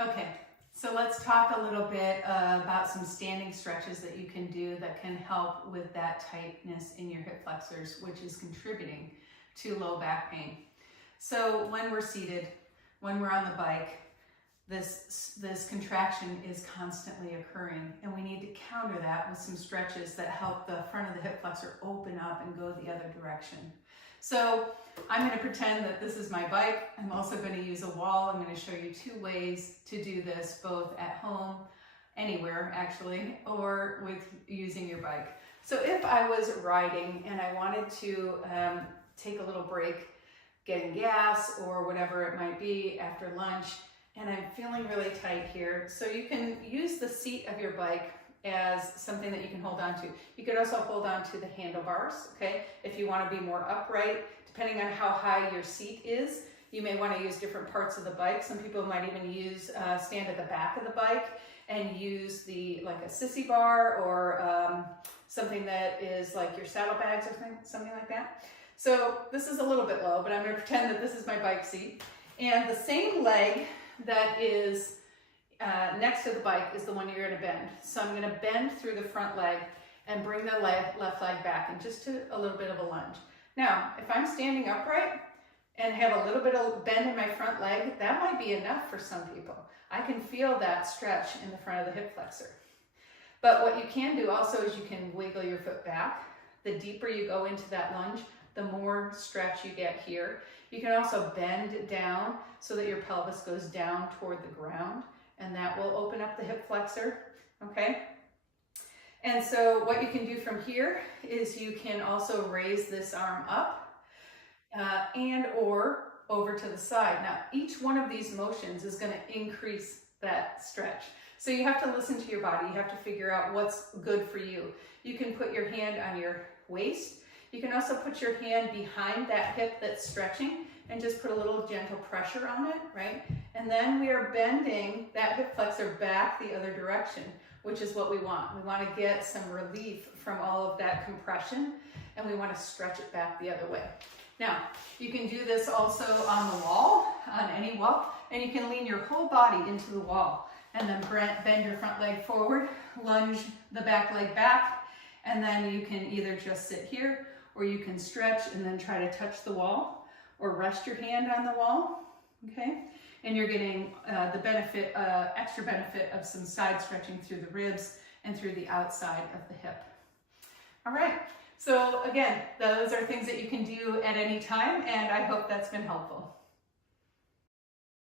Okay, so let's talk a little bit about some standing stretches that you can do that can help with that tightness in your hip flexors, which is contributing to low back pain. So when we're seated, when we're on the bike, this contraction is constantly occurring, and we need to counter that with some stretches that help the front of the hip flexor open up and go the other direction. So I'm going to pretend that this is my bike. I'm also going to use a wall. I'm going to show you 2 ways to do this, both at home, anywhere actually, or with using your bike. So if I was riding and I wanted to take a little break, getting gas or whatever it might be after lunch, and I'm feeling really tight here, so you can use the seat of your bike as something that you can hold on to. You could also hold on to the handlebars, okay? If you want to be more upright, depending on how high your seat is, you may want to use different parts of the bike. Some people might even use stand at the back of the bike and use like a sissy bar or something that is like your saddlebags or something like that. So this is a little bit low, but I'm going to pretend that this is my bike seat. And the same leg that is next to the bike is the one you're going to bend. So I'm going to bend through the front leg and bring the left leg back and just to a little bit of a lunge. Now, if I'm standing upright and have a little bit of bend in my front leg, that might be enough for some people. I can feel that stretch in the front of the hip flexor. But what you can do also is you can wiggle your foot back. The deeper you go into that lunge, the more stretch you get here. You can also bend down so that your pelvis goes down toward the ground, and that will open up the hip flexor, okay? And so what you can do from here is you can also raise this arm up and or over to the side. Now, each one of these motions is going to increase that stretch. So you have to listen to your body. You have to figure out what's good for you. You can put your hand on your waist. You can also put your hand behind that hip that's stretching and just put a little gentle pressure on it, right? And then we are bending that hip flexor back the other direction, which is what we want. We want to get some relief from all of that compression, and we want to stretch it back the other way. Now, you can do this also on the wall, on any wall, and you can lean your whole body into the wall, and then bend your front leg forward, lunge the back leg back, and then you can either just sit here, or you can stretch and then try to touch the wall, or rest your hand on the wall, okay? And you're getting the benefit, extra benefit of some side stretching through the ribs and through the outside of the hip. All right, so again, those are things that you can do at any time, and I hope that's been helpful.